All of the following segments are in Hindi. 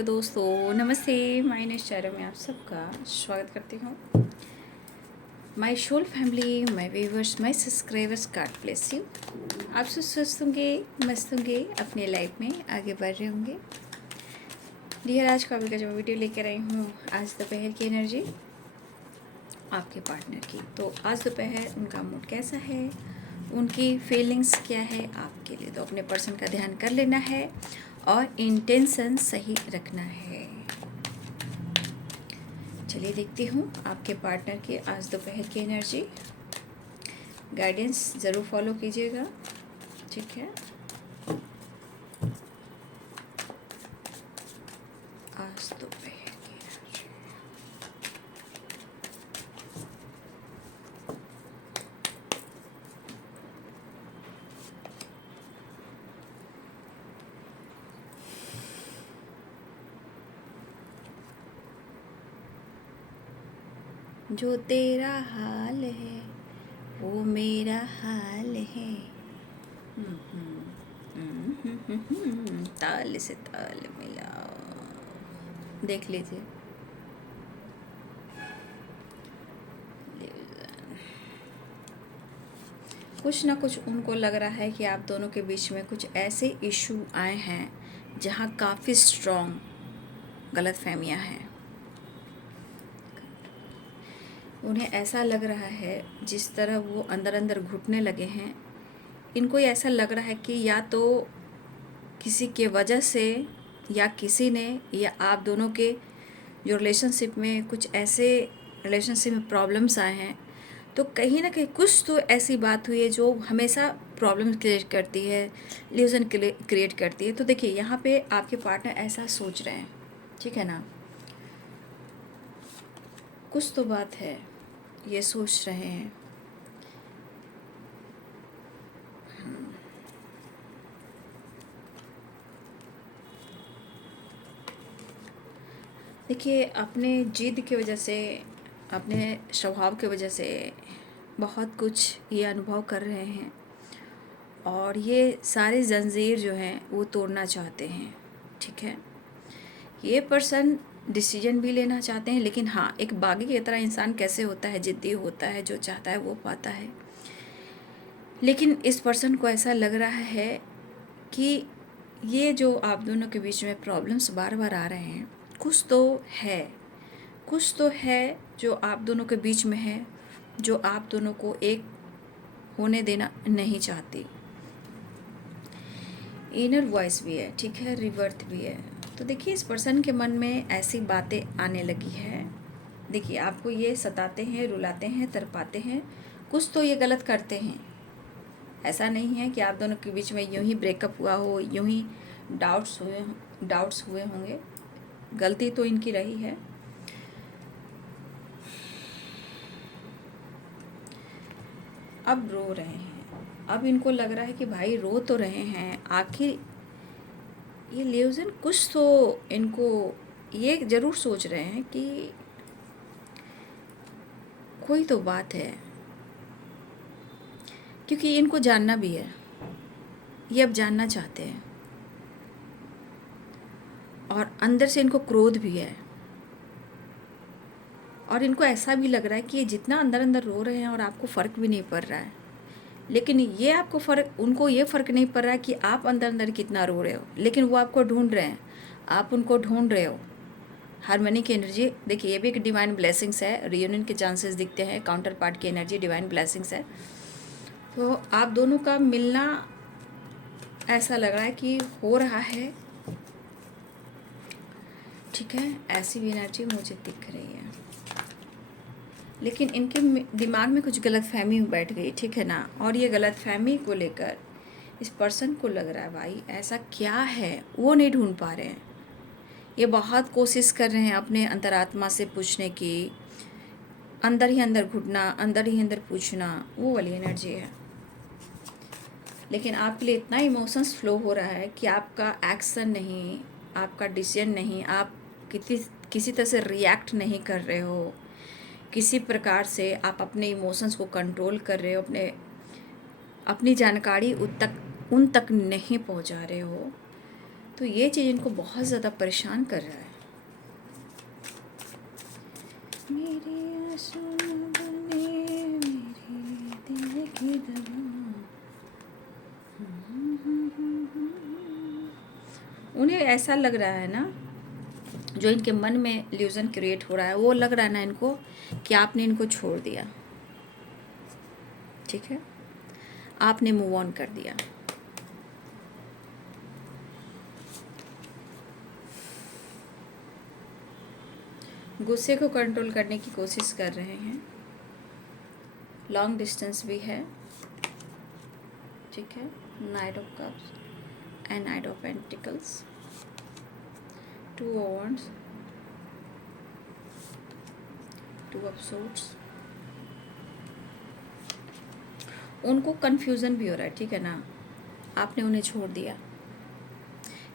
हेलो दोस्तों, नमस्ते। माय नेचर में आप सबका स्वागत करती हूँ। My soul family, my viewers, my subscribers, God bless you. आप सब स्वस्थ होंगे, मस्त होंगे, अपने लाइफ में आगे बढ़ रहे होंगे। डियर, आज का अभी का जो वीडियो लेकर आई हूँ, आज दोपहर की एनर्जी आपके पार्टनर की। तो आज दोपहर उनका मूड कैसा है, उनकी फीलिंग्स क्या है आपके लिए, तो अपने पर्सन का ध्यान कर लेना है और इंटेंशन सही रखना है। चलिए देखती हूँ आपके पार्टनर की आज दोपहर की एनर्जी। गाइडेंस ज़रूर फॉलो कीजिएगा, ठीक है। आज दोपहर की एनर्जी, जो तेरा हाल है वो मेरा हाल है। ताल से ताल मिलाओ, देख लीजिए। कुछ ना कुछ उनको लग रहा है कि आप दोनों के बीच में कुछ ऐसे इशू आए हैं जहाँ काफ़ी स्ट्रॉन्ग गलतफहमियाँ हैं। उन्हें ऐसा लग रहा है जिस तरह वो अंदर अंदर घुटने लगे हैं, इनको ऐसा लग रहा है कि या तो किसी के वजह से या किसी ने या आप दोनों के जो रिलेशनशिप में कुछ ऐसे रिलेशनशिप में प्रॉब्लम्स आए हैं, तो कहीं ना कहीं कुछ तो ऐसी बात हुई है जो हमेशा प्रॉब्लम क्रिएट करती है, इल्यूजन क्रिएट करती है। तो देखिए, यहाँ पे आपके पार्टनर ऐसा सोच रहे हैं, ठीक है ना, कुछ तो बात है, ये सोच रहे हैं। देखिए, अपने जिद की वजह से, अपने स्वभाव की वजह से बहुत कुछ ये अनुभव कर रहे हैं और ये सारे जंजीर जो हैं वो तोड़ना चाहते हैं, ठीक है। ये पर्सन डिसीजन भी लेना चाहते हैं, लेकिन हाँ, एक बागी की तरह इंसान कैसे होता है, जिद्दी होता है, जो चाहता है वो पाता है। लेकिन इस पर्सन को ऐसा लग रहा है कि ये जो आप दोनों के बीच में प्रॉब्लम्स बार बार आ रहे हैं, कुछ तो है, कुछ तो है जो आप दोनों के बीच में है, जो आप दोनों को एक होने देना नहीं चाहती। इनर वॉइस भी है, ठीक है, रिवर्थ भी है। तो देखिए, इस पर्सन के मन में ऐसी बातें आने लगी है। देखिए, आपको ये सताते हैं, रुलाते हैं, तरपाते हैं, कुछ तो ये गलत करते हैं। ऐसा नहीं है कि आप दोनों के बीच में यूं ही ब्रेकअप हुआ हो, यूं ही डाउट्स हुए होंगे। गलती तो इनकी रही है। अब रो रहे हैं। अब इनको लग रहा है कि भाई रो तो रहे हैं, आखिर ये ल्यूजन कुछ तो इनको, ये ज़रूर सोच रहे हैं कि कोई तो बात है, क्योंकि इनको जानना भी है, ये अब जानना चाहते हैं और अंदर से इनको क्रोध भी है। और इनको ऐसा भी लग रहा है कि ये जितना अंदर अंदर रो रहे हैं और आपको फ़र्क भी नहीं पड़ रहा है, लेकिन ये आपको फ़र्क, उनको ये फ़र्क नहीं पड़ रहा है कि आप अंदर अंदर कितना रो रहे हो, लेकिन वो आपको ढूंढ रहे हैं, आप उनको ढूंढ रहे हो। हार्मनी की एनर्जी देखिए, ये भी एक डिवाइन ब्लेसिंग्स है, रियूनियन के चांसेस दिखते हैं। काउंटर पार्ट की एनर्जी डिवाइन ब्लेसिंग्स है। तो आप दोनों का मिलना ऐसा लग रहा है कि हो रहा है, ठीक है, ऐसी भी एनर्जी मुझे दिख रही है। लेकिन इनके दिमाग में कुछ गलतफहमी बैठ गई, ठीक है ना, और ये गलतफहमी को लेकर इस पर्सन को लग रहा है भाई ऐसा क्या है, वो नहीं ढूंढ पा रहे हैं। ये बहुत कोशिश कर रहे हैं अपने अंतरात्मा से पूछने की, अंदर ही अंदर घुटना, अंदर ही अंदर पूछना, वो वाली एनर्जी है। लेकिन आपके लिए इतना इमोशंस फ्लो हो रहा है कि आपका एक्शन नहीं, आपका डिसीजन नहीं, आप किसी तरह से रिएक्ट नहीं कर रहे हो, किसी प्रकार से आप अपने इमोशंस को कंट्रोल कर रहे हो, अपनी जानकारी उन तक नहीं पहुंचा रहे हो। तो ये चीज़ इनको बहुत ज़्यादा परेशान कर रहा है। मेरी आंसू न बने मेरे दिल की दवा। उन्हें ऐसा लग रहा है ना, जो इनके मन में इल्यूजन क्रिएट हो रहा है, वो लग रहा है ना इनको कि आपने इनको छोड़ दिया, ठीक है, आपने मूव ऑन कर दिया। गुस्से को कंट्रोल करने की कोशिश कर रहे हैं। लॉन्ग डिस्टेंस भी है, ठीक है। Night of cups and night of pentacles, 2 of wands, 2 of swords। उनको कन्फ्यूज़न भी हो रहा है, ठीक है ना, आपने उन्हें छोड़ दिया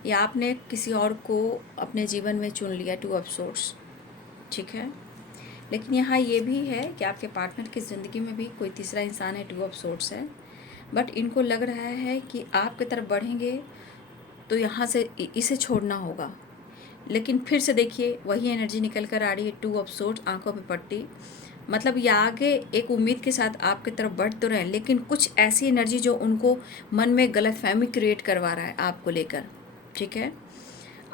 या आपने किसी और को अपने जीवन में चुन लिया, 2 ऑफ swords, ठीक है। लेकिन यहाँ ये भी है कि आपके पार्टनर की ज़िंदगी में भी कोई तीसरा इंसान है, 2 ऑफ swords है। बट इनको लग रहा है कि आपकी तरफ बढ़ेंगे तो यहाँ से इसे छोड़ना होगा। लेकिन फिर से देखिए वही एनर्जी निकल कर आ रही है, 2 ऑफ swords, आंखों पे पट्टी। मतलब ये आगे एक उम्मीद के साथ आपकी तरफ बढ़ तो रहे हैं, लेकिन कुछ ऐसी एनर्जी जो उनको मन में गलतफहमी क्रिएट करवा रहा है आपको लेकर, ठीक है।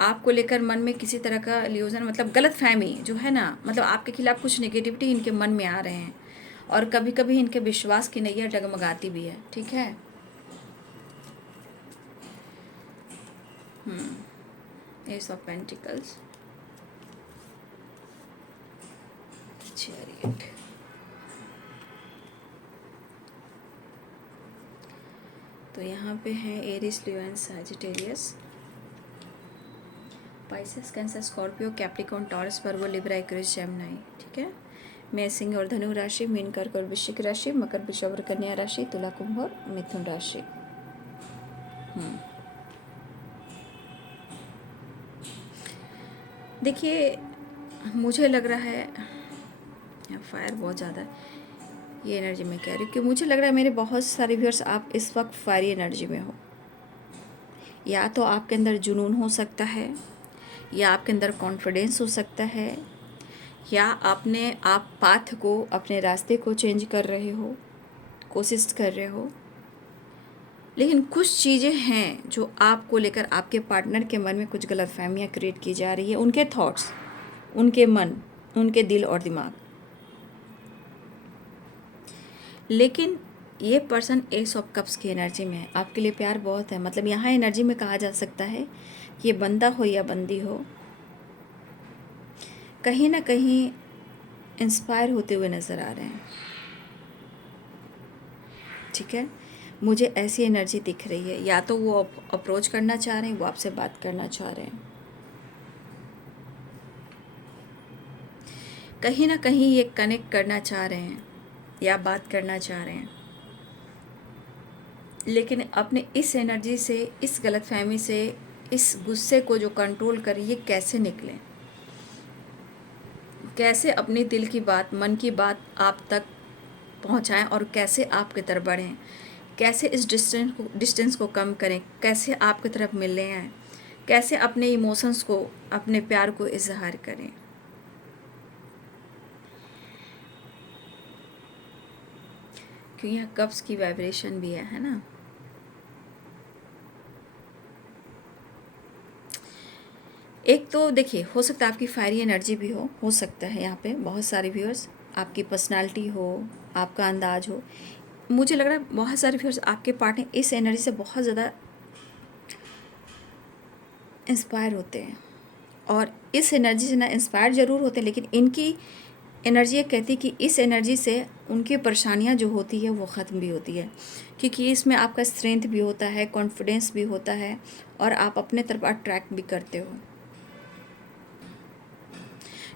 आपको लेकर मन में किसी तरह का इल्यूजन, मतलब गलतफहमी जो है ना, मतलब आपके खिलाफ कुछ नेगेटिविटी इनके मन में आ रहे हैं और कभी कभी इनके विश्वास की नैया डगमगाती भी है, ठीक है। Ace of pentacles, chariot. तो यहाँ पे है Aries, Leo and Sagittarius, Pisces, Cancer, Scorpio, Capricorn, Taurus, Virgo, Libra, Aquarius, Gemini, ठीक है। मेष, सिंह और धनु राशि, मीन, कर्क और वृश्चिक राशि, मकर, वृषभ और कन्या राशि, तुला, कुंभ और मिथुन राशि। देखिए मुझे लग रहा है फायर बहुत ज़्यादा ये एनर्जी में कह रही हूँ कि मुझे लग रहा है मेरे बहुत सारे व्यूअर्स आप इस वक्त फायरी एनर्जी में हो। या तो आपके अंदर जुनून हो सकता है, या आपके अंदर कॉन्फिडेंस हो सकता है, या आप पाथ को, अपने रास्ते को चेंज कर रहे हो, कोशिश कर रहे हो। लेकिन कुछ चीज़ें हैं जो आपको लेकर आपके पार्टनर के मन में कुछ गलतफहमियाँ क्रिएट की जा रही है, उनके थॉट्स, उनके मन, उनके दिल और दिमाग। लेकिन ये पर्सन एस ऑफ कप्स की एनर्जी में है, आपके लिए प्यार बहुत है। मतलब यहाँ एनर्जी में कहा जा सकता है कि ये बंदा हो या बंदी हो, कहीं ना कहीं इंस्पायर होते हुए नज़र आ रहे हैं, ठीक है। मुझे ऐसी एनर्जी दिख रही है, या तो वो अप्रोच करना चाह रहे हैं, वो आपसे बात करना चाह रहे हैं, कहीं ना कहीं ये कनेक्ट करना चाह रहे हैं या बात करना चाह रहे हैं। लेकिन अपने इस एनर्जी से, इस गलतफहमी से, इस गुस्से को जो कंट्रोल करें, ये कैसे निकलें, कैसे अपनी दिल की बात, मन की बात आप तक पहुंचाएं और कैसे आपकी तरफ बढ़ें, कैसे इस डिस्टेंस को कम करें, कैसे आपकी तरफ मिलने आएँ, कैसे अपने इमोशंस को, अपने प्यार को इजहार करें। क्योंकि यहाँ कप्स की वाइब्रेशन भी है ना। एक तो देखिए, हो सकता है आपकी फायरी एनर्जी भी हो सकता है यहाँ पे बहुत सारे व्यूअर्स, आपकी पर्सनालिटी हो, आपका अंदाज हो। मुझे लग रहा है बहुत सारे व्यूअर्स आपके पार्टनर इस एनर्जी से बहुत ज़्यादा इंस्पायर होते हैं, और इस एनर्जी से ना इंस्पायर ज़रूर होते हैं, लेकिन इनकी एनर्जी ये कहती है कि इस एनर्जी से उनकी परेशानियाँ जो होती है वो ख़त्म भी होती है, क्योंकि इसमें आपका स्ट्रेंथ भी होता है, कॉन्फिडेंस भी होता है, और आप अपने तरफ अट्रैक्ट भी करते हो।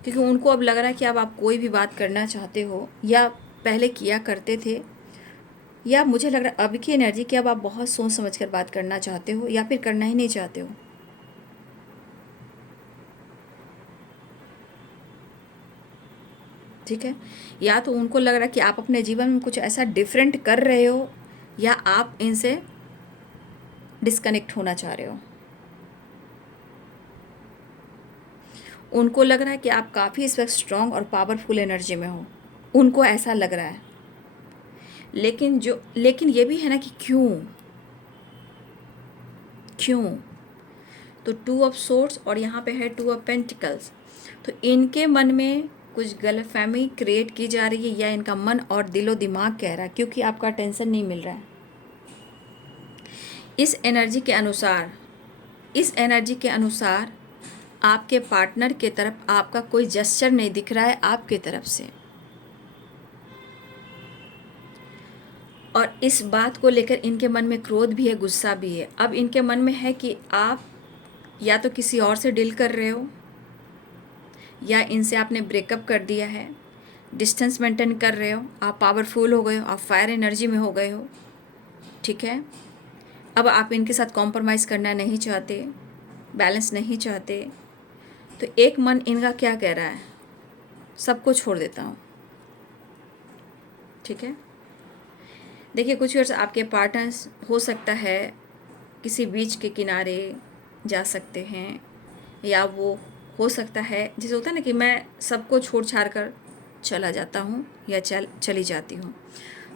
क्योंकि उनको अब लग रहा है कि अब आप कोई भी बात करना चाहते हो, या पहले किया करते थे, या मुझे लग रहा है अब की एनर्जी कि अब आप बहुत सोच समझ कर बात करना चाहते हो, या फिर करना ही नहीं चाहते हो। ठीक है, या तो उनको लग रहा है कि आप अपने जीवन में कुछ ऐसा डिफरेंट कर रहे हो, या आप इनसे डिस्कनेक्ट होना चाह रहे हो। उनको लग रहा है कि आप काफ़ी इस वक्त स्ट्रॉन्ग और पावरफुल एनर्जी में हो, उनको ऐसा लग रहा है। लेकिन ये भी है ना कि क्यों तो 2 ऑफ सोर्ड्स और यहाँ पे है 2 ऑफ पेंटिकल्स। तो इनके मन में कुछ गलतफहमी क्रिएट की जा रही है, या इनका मन और दिलो दिमाग कह रहा है, क्योंकि आपका टेंशन नहीं मिल रहा है। इस एनर्जी के अनुसार आपके पार्टनर के तरफ आपका कोई जेस्चर नहीं दिख रहा है आपके तरफ से, और इस बात को लेकर इनके मन में क्रोध भी है, गुस्सा भी है। अब इनके मन में है कि आप या तो किसी और से डील कर रहे हो, या इनसे आपने ब्रेकअप कर दिया है, डिस्टेंस मेंटेन कर रहे हो, आप पावरफुल हो गए हो, आप फायर एनर्जी में हो गए हो, ठीक है। अब आप इनके साथ कॉम्प्रोमाइज़ करना नहीं चाहते, बैलेंस नहीं चाहते। तो एक मन इनका क्या कह रहा है, सबको छोड़ देता हूँ, ठीक है। देखिए, कुछ वर्ष आपके पार्टनर्स हो सकता है किसी बीच के किनारे जा सकते हैं, या वो हो सकता है जैसे होता है ना कि मैं सबको छोड़ छाड़ कर चला जाता हूँ या चली जाती हूँ।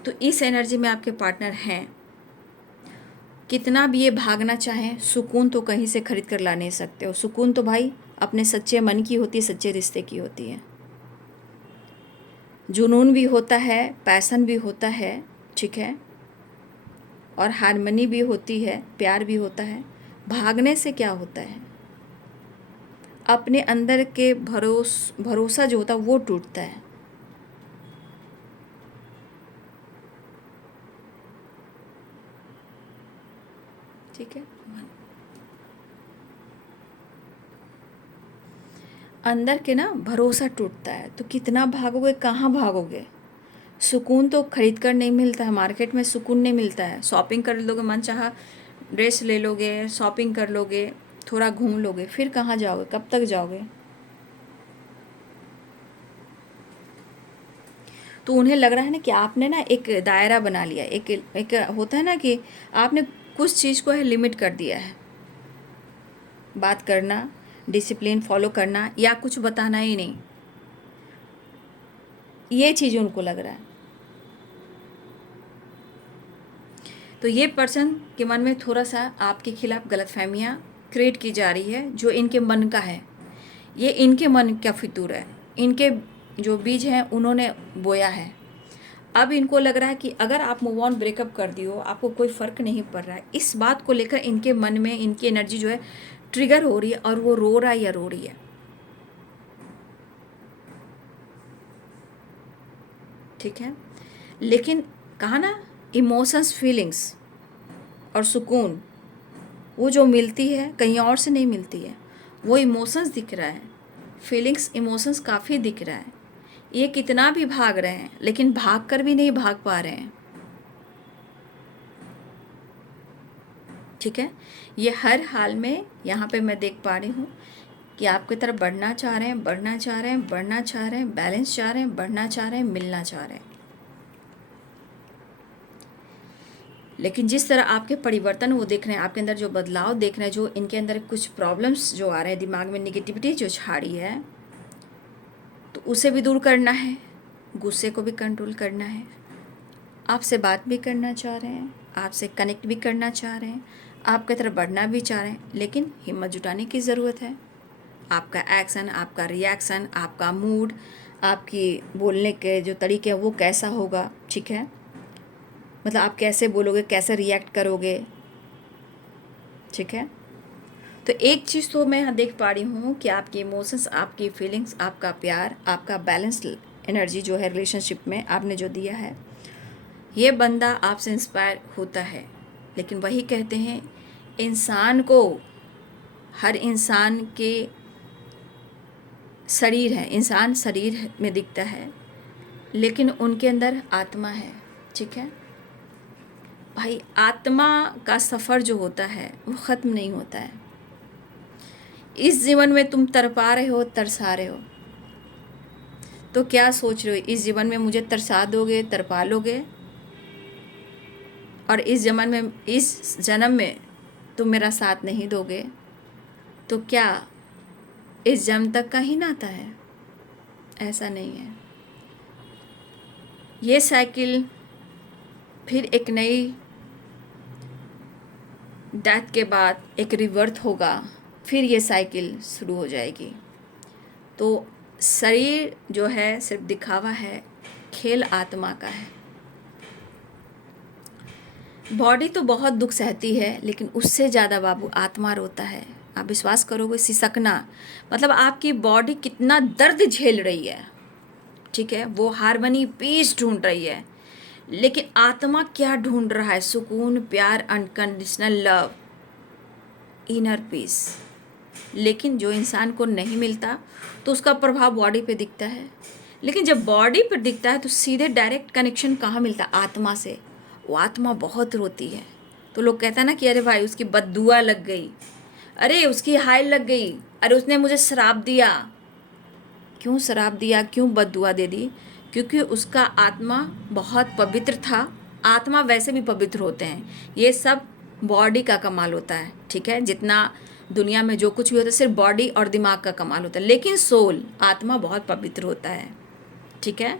तो इस एनर्जी में आपके पार्टनर हैं। कितना भी ये भागना चाहें, सुकून तो कहीं से खरीद कर ला नहीं सकते हो। सुकून तो भाई अपने सच्चे मन की होती है, सच्चे रिश्ते की होती है। जुनून भी होता है, पैसन भी होता है, ठीक है, और हारमनी भी होती है, प्यार भी होता है। भागने से क्या होता है, अपने अंदर के भरोसा जो होता है वो टूटता है। ठीक है, अंदर के ना भरोसा टूटता है। तो कितना भागोगे, कहाँ भागोगे। सुकून तो खरीद कर नहीं मिलता है, मार्केट में सुकून नहीं मिलता है। शॉपिंग कर लोगे, मन चाहा ड्रेस ले लोगे, शॉपिंग कर लोगे, थोड़ा घूम लोगे, फिर कहाँ जाओगे, कब तक जाओगे। तो उन्हें लग रहा है ना कि आपने ना एक दायरा बना लिया, एक होता है ना कि आपने कुछ चीज़ को है लिमिट कर दिया है। बात करना, डिसिप्लिन फॉलो करना, या कुछ बताना ही नहीं, ये चीज़ उनको लग रहा है। तो ये पर्सन के मन में थोड़ा सा आपके खिलाफ गलतफहमियाँ क्रिएट की जा रही है, जो इनके मन का है। ये इनके मन का फितूर है, इनके जो बीज हैं उन्होंने बोया है। अब इनको लग रहा है कि अगर आप मूव ऑन ब्रेकअप कर दियो, आपको कोई फ़र्क नहीं पड़ रहा है। इस बात को लेकर इनके मन में इनकी एनर्जी जो है ट्रिगर हो रही है, और वो रो रहा है या रो रही है, ठीक है। लेकिन कहा ना, इमोशंस, फीलिंग्स और सुकून वो जो मिलती है कहीं और से नहीं मिलती है। वो इमोशंस दिख रहा है, फीलिंग्स, इमोशंस काफ़ी दिख रहा है। ये कितना भी भाग रहे हैं, लेकिन भाग कर भी नहीं भाग पा रहे हैं, ठीक है। ये हर हाल में यहाँ पे मैं देख पा रही हूँ कि आपकी तरफ बढ़ना चाह रहे हैं, बढ़ना चाह रहे हैं, बढ़ना चाह रहे हैं, बैलेंस चाह रहे हैं, बढ़ना चाह रहे हैं, मिलना चाह रहे हैं। लेकिन जिस तरह आपके परिवर्तन वो देख रहे हैं, आपके अंदर जो बदलाव देख रहे हैं, जो इनके अंदर कुछ प्रॉब्लम्स जो आ रहे हैं, दिमाग में निगेटिविटी जो छाड़ी है, तो उसे भी दूर करना है, गुस्से को भी कंट्रोल करना है। आपसे बात भी करना चाह रहे हैं, आपसे कनेक्ट भी करना चाह रहे हैं, आपकी तरफ बढ़ना भी चाह रहे हैं, लेकिन हिम्मत जुटाने की ज़रूरत है। आपका एक्शन, आपका रिएक्शन, आपका मूड, आपकी बोलने के जो तरीके हैं वो कैसा होगा, ठीक है। मतलब आप कैसे बोलोगे, कैसे रिएक्ट करोगे, ठीक है। तो एक चीज़ तो मैं यहाँ देख पा रही हूँ कि आपकी इमोशंस, आपकी फीलिंग्स, आपका प्यार, आपका बैलेंस्ड एनर्जी जो है रिलेशनशिप में आपने जो दिया है, ये बंदा आपसे इंस्पायर होता है। लेकिन वही कहते हैं, इंसान को, हर इंसान के शरीर है, इंसान शरीर में दिखता है, लेकिन उनके अंदर आत्मा है, ठीक है भाई। आत्मा का सफ़र जो होता है वो ख़त्म नहीं होता है। इस जीवन में तुम तड़पा रहे हो, तरसा रहे हो, तो क्या सोच रहे हो, इस जीवन में मुझे तरसा दोगे, तड़पा लोगे, और इस जन्म में तुम मेरा साथ नहीं दोगे, तो क्या इस जन्म तक का ही नाता है, ऐसा नहीं है। ये साइकिल फिर एक नई डेथ के बाद एक रिवर्थ होगा, फिर ये साइकिल शुरू हो जाएगी। तो शरीर जो है सिर्फ दिखावा है, खेल आत्मा का है। बॉडी तो बहुत दुख सहती है, लेकिन उससे ज़्यादा बाबू आत्मा रोता है। आप विश्वास करोगे, सिसकना मतलब आपकी बॉडी कितना दर्द झेल रही है, ठीक है, वो हार्मनी पीस ढूंढ रही है, लेकिन आत्मा क्या ढूंढ रहा है? सुकून, प्यार, अनकंडीशनल लव, इनर पीस। लेकिन जो इंसान को नहीं मिलता तो उसका प्रभाव बॉडी पे दिखता है, लेकिन जब बॉडी पर दिखता है तो सीधे डायरेक्ट कनेक्शन कहाँ मिलता है? आत्मा से। वो आत्मा बहुत रोती है। तो लोग कहते हैं ना कि अरे भाई उसकी बद्दुआ लग गई, अरे उसकी हाय लग गई, अरे उसने मुझे श्राप दिया। क्यों श्राप दिया, क्यों बद्दुआ दे दी? क्योंकि उसका आत्मा बहुत पवित्र था। आत्मा वैसे भी पवित्र होते हैं, ये सब बॉडी का कमाल होता है, ठीक है। जितना दुनिया में जो कुछ भी होता है सिर्फ बॉडी और दिमाग का कमाल होता है, लेकिन सोल, आत्मा बहुत पवित्र होता है, ठीक है।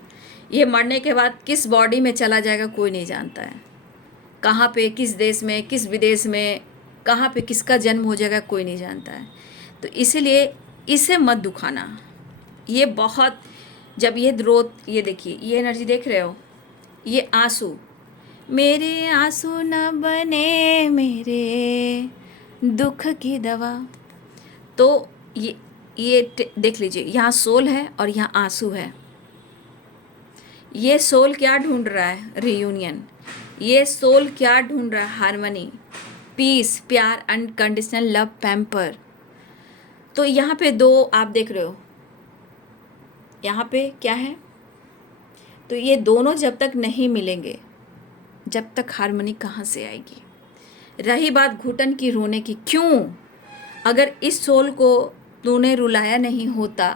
ये मरने के बाद किस बॉडी में चला जाएगा कोई नहीं जानता है, कहाँ पे, किस देश में, किस विदेश में, कहाँ पे किसका जन्म हो जाएगा कोई नहीं जानता है। तो इसीलिए इसे मत दुखाना। ये बहुत, जब ये ये देखिए, ये एनर्जी देख रहे हो, ये आंसू, मेरे आंसू न बने मेरे दुख की दवा। तो ये देख लीजिए, यहाँ सोल है और यहाँ आंसू है। ये सोल क्या ढूंढ रहा है? रियूनियन। ये सोल क्या ढूंढ रहा है? हार्मनी, पीस, प्यार, अनकंडीशनल लव, पैम्पर। तो यहाँ पे दो आप देख रहे हो, यहाँ पे क्या है? तो ये दोनों जब तक नहीं मिलेंगे, जब तक हार्मनी कहाँ से आएगी? रही बात घुटन की, रोने की, क्यों? अगर इस सोल को तूने रुलाया नहीं होता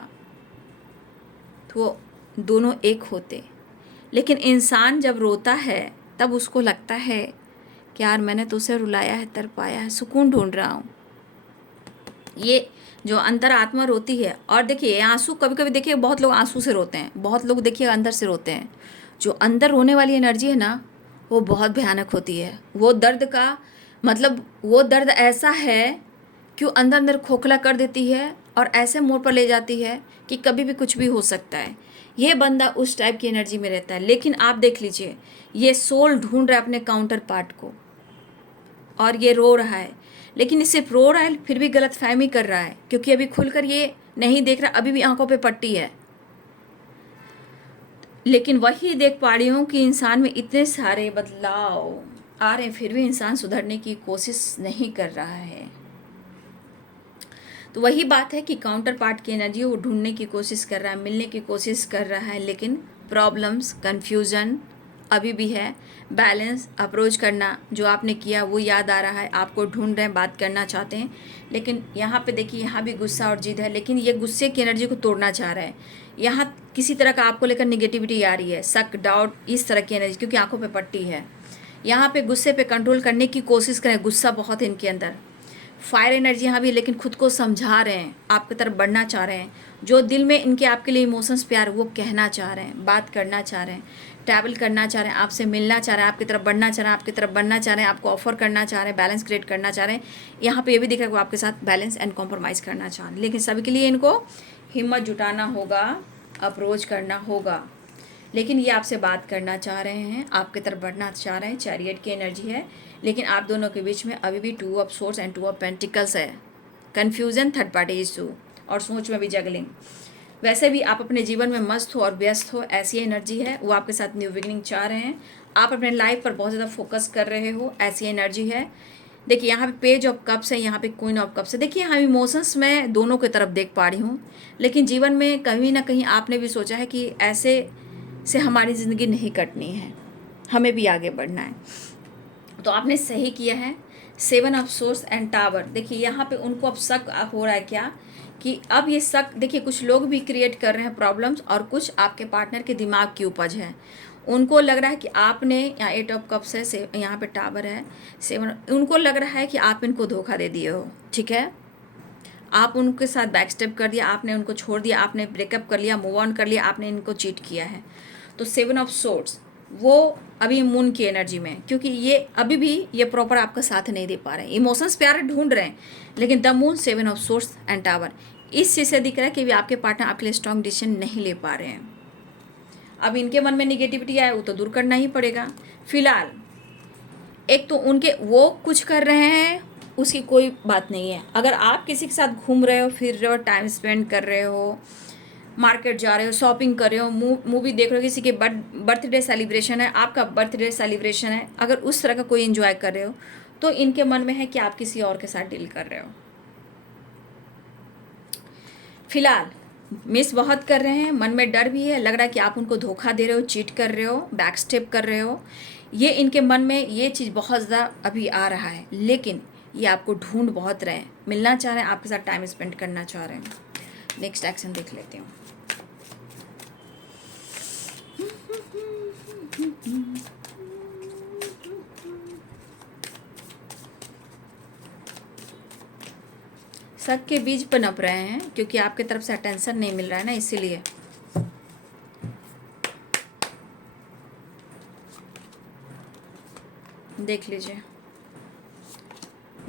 तो दोनों एक होते। लेकिन इंसान जब रोता है तब उसको लगता है कि यार मैंने तो उसे रुलाया है, तड़पाया है, सुकून ढूंढ रहा हूँ। ये जो अंतर आत्मा रोती है। और देखिए आंसू, कभी कभी देखिए बहुत लोग आंसू से रोते हैं, बहुत लोग देखिए अंदर से रोते हैं। जो अंदर रोने वाली एनर्जी है ना, वो बहुत भयानक होती है। वो दर्द का मतलब, वो दर्द ऐसा है कि वो अंदर अंदर खोखला कर देती है और ऐसे मोड़ पर ले जाती है कि कभी भी कुछ भी हो सकता है। ये बंदा उस टाइप की एनर्जी में रहता है। लेकिन आप देख लीजिए, ये सोल ढूंढ रहा है अपने काउंटर पार्ट को, और ये रो रहा है, लेकिन ये सिर्फ रो रहा है, फिर भी गलत फहमी कर रहा है, क्योंकि अभी खुलकर ये नहीं देख रहा, अभी भी आंखों पे पट्टी है। लेकिन वही देख पा रही हूँ कि इंसान में इतने सारे बदलाव आ रहे हैं, फिर भी इंसान सुधरने की कोशिश नहीं कर रहा है। तो वही बात है कि काउंटर पार्ट की एनर्जी वो ढूंढने की कोशिश कर रहा है, मिलने की कोशिश कर रहा है, लेकिन प्रॉब्लम्स, कन्फ्यूज़न अभी भी है। बैलेंस, अप्रोच करना जो आपने किया वो याद आ रहा है, आपको ढूंढ रहे हैं, बात करना चाहते हैं। लेकिन यहाँ पे देखिए, यहाँ भी गुस्सा और जिद है, लेकिन ये गुस्से की एनर्जी को तोड़ना चाह रहा है। यहाँ किसी तरह का आपको लेकर निगेटिविटी आ रही है, शक, डाउट, इस तरह की एनर्जी, क्योंकि आंखों पे पट्टी है। यहाँ पे गुस्से पे कंट्रोल करने की कोशिश करें, गुस्सा बहुत है इनके अंदर। फायर एनर्जी यहाँ भी, लेकिन खुद को समझा रहे हैं, आपकी तरफ बढ़ना चाह रहे हैं। जो दिल में इनके आपके लिए इमोशंस, प्यार, वो कहना चाह रहे हैं, बात करना चाह रहे हैं, ट्रैवल करना चाह रहे हैं, आपसे मिलना चाह रहे हैं, आपकी तरफ बढ़ना चाह रहे हैं, आपकी तरफ बढ़ना चाह रहे हैं, आपको ऑफर करना चाह रहे हैं, बैलेंस क्रिएट करना चाह रहे हैं। यहाँ पे ये भी दिख रहा है कि वो आपके साथ बैलेंस एंड कॉम्प्रोमाइज़ करना चाह रहे हैं। लेकिन सभी के लिए इनको हिम्मत जुटाना होगा, अप्रोच करना होगा। लेकिन ये आपसे बात करना चाह रहे हैं, आपकी तरफ बढ़ना चाह रहे हैं। चैरियट की एनर्जी है, लेकिन आप दोनों के बीच में अभी भी 2 of swords and 2 of pentacles है। कन्फ्यूज़न, थर्ड पार्टी इशू, और सोच में भी जगलिंग। वैसे भी आप अपने जीवन में मस्त हो और व्यस्त हो, ऐसी एनर्जी है। वो आपके साथ न्यू बिगिनिंग चाह रहे हैं, आप अपने लाइफ पर बहुत ज़्यादा फोकस कर रहे हो, ऐसी एनर्जी है। देखिए यहाँ पे पेज ऑफ कप्स है, यहाँ पे क्वीन ऑफ कप्स है। देखिए हम इमोशंस में दोनों की तरफ देख पा रही हूँ, लेकिन जीवन में कहीं ना कहीं आपने भी सोचा है कि ऐसे से हमारी ज़िंदगी नहीं कटनी है, हमें भी आगे बढ़ना है। तो आपने सही किया है। 7 ऑफ सोर्स एंड टावर, देखिए यहाँ पे उनको अब शक हो रहा है क्या, कि अब ये शक, देखिए कुछ लोग भी क्रिएट कर रहे हैं प्रॉब्लम्स, और कुछ आपके पार्टनर के दिमाग की उपज है। उनको लग रहा है कि आपने, यहाँ 8 ऑफ कप्स है, यहाँ पे टावर है, 7, उनको लग रहा है कि आप इनको धोखा दे दिए हो, ठीक है। आप उनके साथ बैक स्टेप कर दिया, आपने उनको छोड़ दिया, आपने ब्रेकअप कर लिया, मूव ऑन कर लिया, आपने इनको चीट किया है। तो 7 ऑफ सोर्ड्स वो अभी मून की एनर्जी में, क्योंकि ये अभी भी ये प्रॉपर आपका साथ नहीं दे पा रहे हैं, इमोशंस प्यार ढूंढ रहे हैं, लेकिन the moon 7 of swords and tower, इस चीज़ से दिख रहा है कि भी आपके पार्टनर आपके लिए स्ट्रॉन्ग डिसीजन नहीं ले पा रहे हैं। अब इनके मन में निगेटिविटी आए वो तो दूर करना ही पड़ेगा। फिलहाल एक तो उनके वो कुछ कर रहे हैं उसकी कोई बात नहीं है, अगर आप किसी के साथ घूम रहे हो, फिर रहे हो, टाइम स्पेंड कर रहे हो, मार्केट जा रहे हो, शॉपिंग कर रहे हो, मूवी देख रहे हो, किसी के बर्थडे सेलिब्रेशन है, आपका बर्थडे सेलिब्रेशन है, अगर उस तरह का कोई एंजॉय कर रहे हो तो इनके मन में है कि आप किसी और के साथ डील कर रहे हो। फिलहाल मिस बहुत कर रहे हैं, मन में डर भी है, लग रहा है कि आप उनको धोखा दे रहे हो, चीट कर रहे हो, बैक स्टेप कर रहे हो, ये इनके मन में ये चीज़ बहुत ज़्यादा अभी आ रहा है, लेकिन ये आपको ढूंढ बहुत रहे हैं, मिलना चाह रहे हैं, आपके साथ टाइम स्पेंड करना चाह रहे हैं। नेक्स्ट एक्शन देख लेते हूँ। शक के बीज पनप रहे हैं क्योंकि आपके तरफ से अटेंशन नहीं मिल रहा है ना, इसीलिए। देख लीजिए,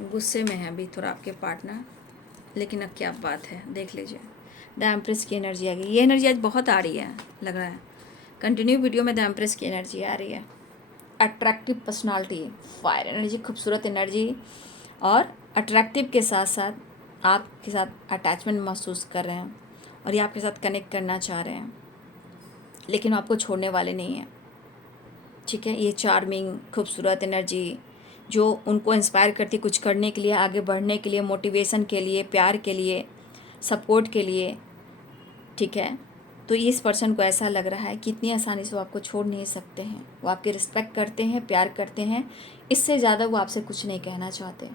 गुस्से में है अभी थोड़ा आपके पार्टनर, लेकिन अब क्या बात है देख लीजिए। द एम्प्रेस की एनर्जी आ गई, ये एनर्जी आज बहुत आ रही है लग रहा है, कंटिन्यू वीडियो में द एम्प्रेस की एनर्जी आ रही है। अट्रैक्टिव पर्सनालिटी, फायर एनर्जी, खूबसूरत एनर्जी, और अट्रैक्टिव के साथ साथ आपके साथ अटैचमेंट महसूस कर रहे हैं और ये आपके साथ कनेक्ट करना चाह रहे हैं, लेकिन आपको छोड़ने वाले नहीं हैं। ठीक है, ये चार्मिंग खूबसूरत एनर्जी जो उनको इंस्पायर करती कुछ करने के लिए, आगे बढ़ने के लिए, मोटिवेशन के लिए, प्यार के लिए, सपोर्ट के लिए। ठीक है, तो इस पर्सन को ऐसा लग रहा है कि इतनी आसानी से वो आपको छोड़ नहीं सकते हैं, वो आपकी रिस्पेक्ट करते हैं, प्यार करते हैं, इससे ज़्यादा वो आपसे कुछ नहीं कहना चाहते।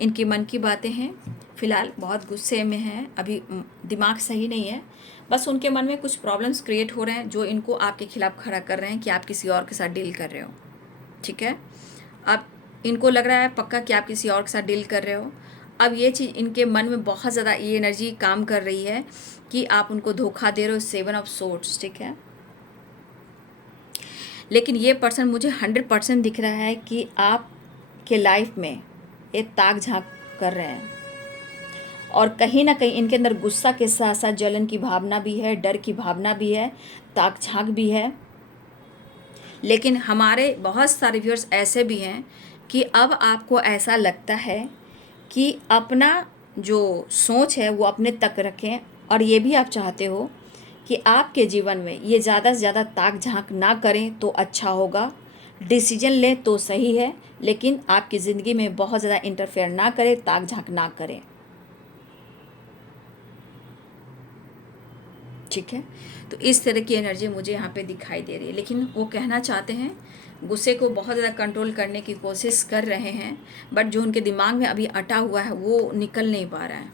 इनकी मन की बातें हैं, फ़िलहाल बहुत गुस्से में हैं, अभी दिमाग सही नहीं है, बस उनके मन में कुछ प्रॉब्लम्स क्रिएट हो रहे हैं जो इनको आपके खिलाफ़ खड़ा कर रहे हैं कि आप किसी और के साथ डील कर रहे हो। ठीक है, अब इनको लग रहा है पक्का कि आप किसी और के साथ डील कर रहे हो। अब ये चीज़ इनके मन में बहुत ज़्यादा ये एनर्जी काम कर रही है कि आप उनको धोखा दे रहे हो, 7 ऑफ सोर्ड्स। ठीक है, लेकिन ये पर्सन मुझे 100% दिख रहा है कि आपके लाइफ में एक ताक झांक कर रहे हैं, और कहीं ना कहीं इनके अंदर गुस्सा के साथ साथ जलन की भावना भी है, डर की भावना भी है, ताक झांक भी है। लेकिन हमारे बहुत सारे व्यूअर्स ऐसे भी हैं कि अब आपको ऐसा लगता है कि अपना जो सोच है वो अपने तक रखें, और ये भी आप चाहते हो कि आपके जीवन में ये ज़्यादा से ज़्यादा ताक झांक ना करें तो अच्छा होगा, डिसीजन लें तो सही है, लेकिन आपकी ज़िंदगी में बहुत ज़्यादा इंटरफेयर ना करें, ताक झांक ना करें। ठीक है, तो इस तरह की एनर्जी मुझे यहाँ पे दिखाई दे रही है, लेकिन वो कहना चाहते हैं, गुस्से को बहुत ज़्यादा कंट्रोल करने की कोशिश कर रहे हैं, बट जो उनके दिमाग में अभी अटा हुआ है वो निकल नहीं पा रहा है।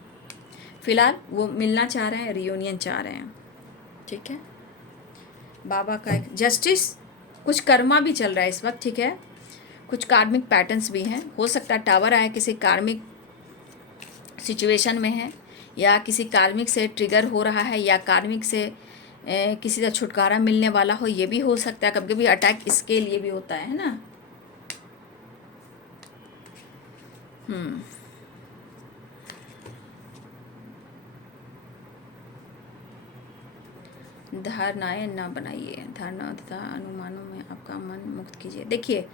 फ़िलहाल वो मिलना चाह रहे हैं, रियूनियन चाह रहे हैं। ठीक है, बाबा का एक जस्टिस, कुछ कर्मा भी चल रहा है इस वक्त। ठीक है, कुछ कार्मिक पैटर्न्स भी हैं, हो सकता है टावर आए किसी कार्मिक सिचुएशन में है, या किसी कार्मिक से ट्रिगर हो रहा है, या कार्मिक से किसी का छुटकारा मिलने वाला हो, ये भी हो सकता है। कभी कभी अटैक इसके लिए भी होता है ना। धारणाएं ना बनाइए, धारणा तथा अनुमानों में आपका मन मुक्त कीजिए। देखिए,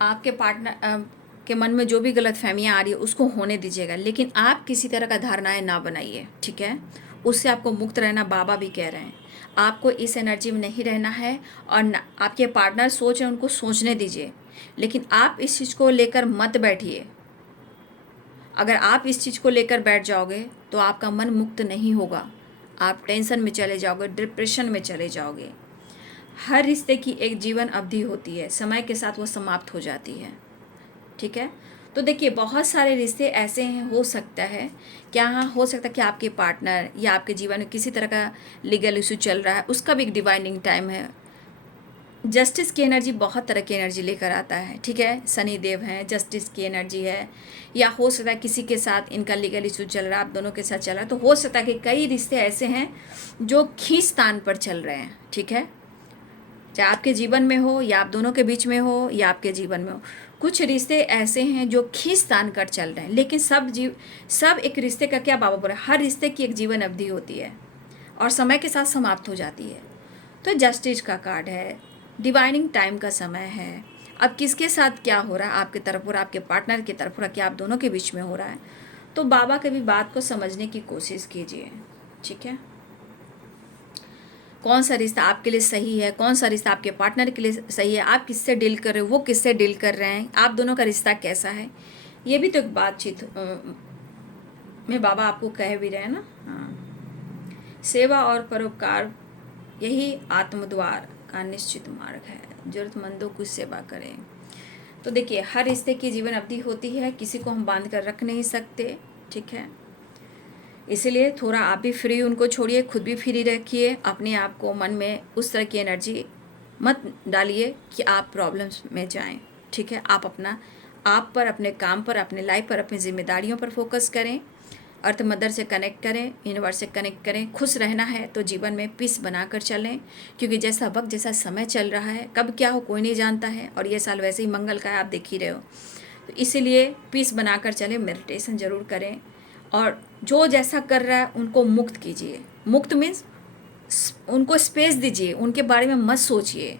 आपके पार्टनर के मन में जो भी गलत फहमियाँ आ रही है उसको होने दीजिएगा, लेकिन आप किसी तरह का धारणाएं ना बनाइए। ठीक है, उससे आपको मुक्त रहना बाबा भी कह रहे हैं। आपको इस एनर्जी में नहीं रहना है, और ना आपके पार्टनर सोच रहे हैं उनको सोचने दीजिए, लेकिन आप इस चीज़ को लेकर मत बैठिए। अगर आप इस चीज़ को लेकर बैठ जाओगे तो आपका मन मुक्त नहीं होगा, आप टेंशन में चले जाओगे, डिप्रेशन में चले जाओगे। हर रिश्ते की एक जीवन अवधि होती है, समय के साथ वो समाप्त हो जाती है। ठीक है, तो देखिए बहुत सारे रिश्ते ऐसे हैं, हो सकता है क्या, हाँ हो सकता है कि आपके पार्टनर या आपके जीवन में किसी तरह का लीगल इशू चल रहा है, उसका भी एक डिवाइनिंग टाइम है। जस्टिस की एनर्जी बहुत तरह की एनर्जी लेकर आता है, ठीक है। शनि देव हैं, जस्टिस की एनर्जी है, या हो सकता है किसी के साथ इनका लीगल इशू चल रहा है, आप दोनों के साथ चल रहा है, तो हो सकता है कि कई रिश्ते ऐसे हैं जो खींचतान पर चल रहे हैं, ठीक है। चाहे आपके जीवन में हो या आप दोनों के बीच में हो या आपके जीवन में हो, कुछ रिश्ते ऐसे हैं जो खींचतान कर चल रहे हैं, लेकिन सब एक रिश्ते का क्या बाबा बोल रहे हैं, हर रिश्ते की एक जीवन अवधि होती है और समय के साथ समाप्त हो जाती है। तो जस्टिस का कार्ड है, डिवाइनिंग टाइम का समय है। अब किसके साथ क्या हो रहा है, आपके तरफ हो रहा है, आपके पार्टनर की तरफ हो रहा है, क्या आप दोनों के बीच में हो रहा है, तो बाबा के भी बात को समझने की कोशिश कीजिए, ठीक है। कौन सा रिश्ता आपके लिए सही है, कौन सा रिश्ता आपके पार्टनर के लिए सही है, आप किससे डील कर रहे हो, वो किससे डील कर रहे हैं, आप दोनों का रिश्ता कैसा है, ये भी तो एक बातचीत में बाबा आपको कह भी रहे हैं ना। हाँ, सेवा और परोपकार यही आत्मद्वार का निश्चित मार्ग है, जरूरतमंदों की सेवा करें। तो देखिए, हर रिश्ते की जीवन अवधि होती है, किसी को हम बांध कर रख नहीं सकते, ठीक है। इसीलिए थोड़ा आप भी फ्री उनको छोड़िए, खुद भी फ्री रखिए, अपने आप को मन में उस तरह की एनर्जी मत डालिए कि आप प्रॉब्लम्स में जाएं, ठीक है। आप पर, अपने काम पर, अपने लाइफ पर, अपनी जिम्मेदारियों पर फोकस करें, अर्थ मदर से कनेक्ट करें, यूनिवर्स से कनेक्ट करें। खुश रहना है तो जीवन में पीस बनाकर चलें, क्योंकि जैसा वक्त, जैसा समय चल रहा है, कब क्या हो कोई नहीं जानता है, और ये साल वैसे ही मंगल का है, आप देख ही रहे हो। तो इसीलिए पीस बनाकर चलें, मेडिटेशन ज़रूर करें, और जो जैसा कर रहा है उनको मुक्त कीजिए। मुक्त मीन्स उनको स्पेस दीजिए, उनके बारे में मत सोचिए।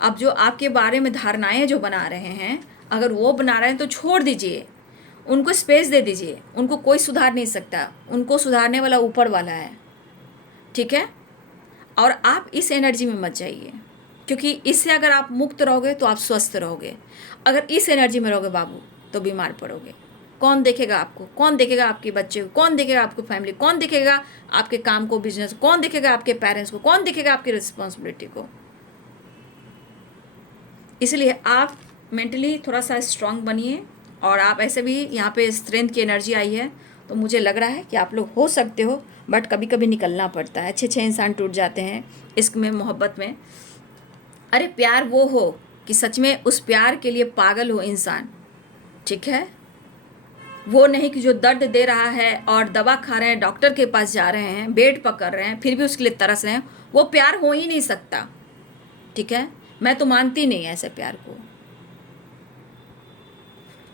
अब जो आपके बारे में धारणाएं जो बना रहे हैं, अगर वो बना रहे हैं तो छोड़ दीजिए, उनको स्पेस दे दीजिए। उनको कोई सुधार नहीं सकता, उनको सुधारने वाला ऊपर वाला है, ठीक है। और आप इस एनर्जी में मत जाइए, क्योंकि इससे अगर आप मुक्त रहोगे तो आप स्वस्थ रहोगे। अगर इस एनर्जी में रहोगे बाबू तो बीमार पड़ोगे। कौन देखेगा आपको, कौन देखेगा आपके बच्चे को, कौन देखेगा आपको फैमिली, कौन देखेगा आपके काम को, बिजनेस, कौन देखेगा आपके पेरेंट्स को, कौन देखेगा आपकी रिस्पॉन्सिबिलिटी को। इसलिए आप मेंटली थोड़ा सा स्ट्रांग बनिए। और आप ऐसे भी यहाँ पे स्ट्रेंथ की एनर्जी आई है, तो मुझे लग रहा है कि आप लोग हो सकते हो, बट कभी कभी निकलना पड़ता है। अच्छे इंसान टूट जाते हैं इश्क में, मोहब्बत में। अरे प्यार वो हो कि सच में उस प्यार के लिए पागल हो इंसान, ठीक है। वो नहीं कि जो दर्द दे रहा है और दवा खा रहे हैं, डॉक्टर के पास जा रहे हैं, बेड पकड़ रहे हैं, फिर भी उसके लिए तरस रहे हैं, वो प्यार हो ही नहीं सकता, ठीक है। मैं तो मानती नहीं ऐसे प्यार को।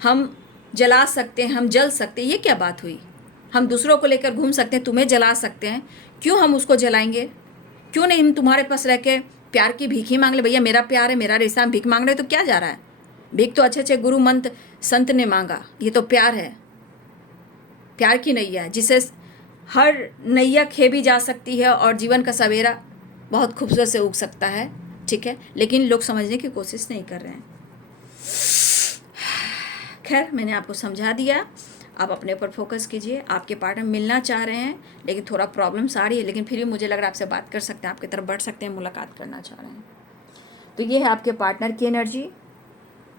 हम जला सकते हैं, हम जल सकते हैं, ये क्या बात हुई। हम दूसरों को लेकर घूम सकते हैं, तुम्हें जला सकते हैं, क्यों हम उसको जलाएंगे। क्यों नहीं हम तुम्हारे पास रह के प्यार की भीख ही मांग ले, भैया मेरा प्यार है, मेरा रिश्ता, भीख मांग रहे तो क्या जा रहा है। भीख तो अच्छे गुरु मंत्र संत ने मांगा, ये तो प्यार है, प्यार की नैया है, जिसे हर नैया खेबी जा सकती है और जीवन का सवेरा बहुत खूबसूरत से उग सकता है, ठीक है। लेकिन लोग समझने की कोशिश नहीं कर रहे हैं। खैर, मैंने आपको समझा दिया, आप अपने ऊपर फोकस कीजिए। आपके पार्टनर मिलना चाह रहे हैं, लेकिन थोड़ा प्रॉब्लम्स आ रही है, लेकिन फिर भी मुझे लग रहा है आपसे बात कर सकते हैं, आपकी तरफ बढ़ सकते हैं, मुलाकात करना चाह रहे हैं। तो ये है आपके पार्टनर की एनर्जी,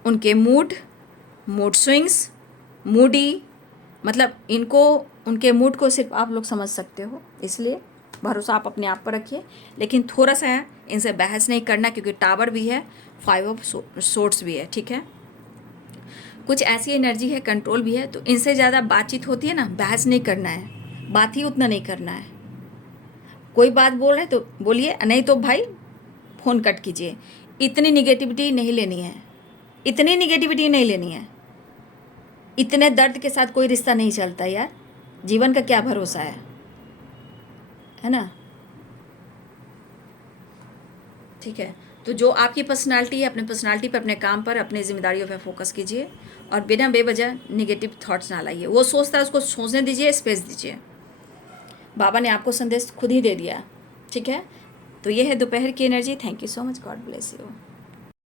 उनके मूड स्विंग्स, मूडी, मतलब इनको, उनके मूड को सिर्फ आप लोग समझ सकते हो, इसलिए भरोसा आप अपने आप पर रखिए। लेकिन थोड़ा सा इनसे बहस नहीं करना, क्योंकि टावर भी है, 5 ऑफ सोर्ड्स भी है, ठीक है। कुछ ऐसी एनर्जी है, कंट्रोल भी है, तो इनसे ज़्यादा बातचीत होती है ना, बहस नहीं करना है, बात ही उतना नहीं करना है। कोई बात बोल रहे तो बोलिए, नहीं तो भाई फ़ोन कट कीजिए। इतनी निगेटिविटी नहीं लेनी है, इतनी निगेटिविटी नहीं लेनी है। इतने दर्द के साथ कोई रिश्ता नहीं चलता यार, जीवन का क्या भरोसा है ना। ठीक है, तो जो आपकी पर्सनालिटी है, अपने पर्सनालिटी पर, अपने काम पर, अपनी जिम्मेदारियों पर फोकस कीजिए, और बिना बेवजह निगेटिव थॉट्स ना लाइए। वो सोचता है उसको सोचने दीजिए, स्पेस दीजिए। बाबा ने आपको संदेश खुद ही दे दिया, ठीक है। तो ये है दोपहर की energy. Thank you so much, God bless you.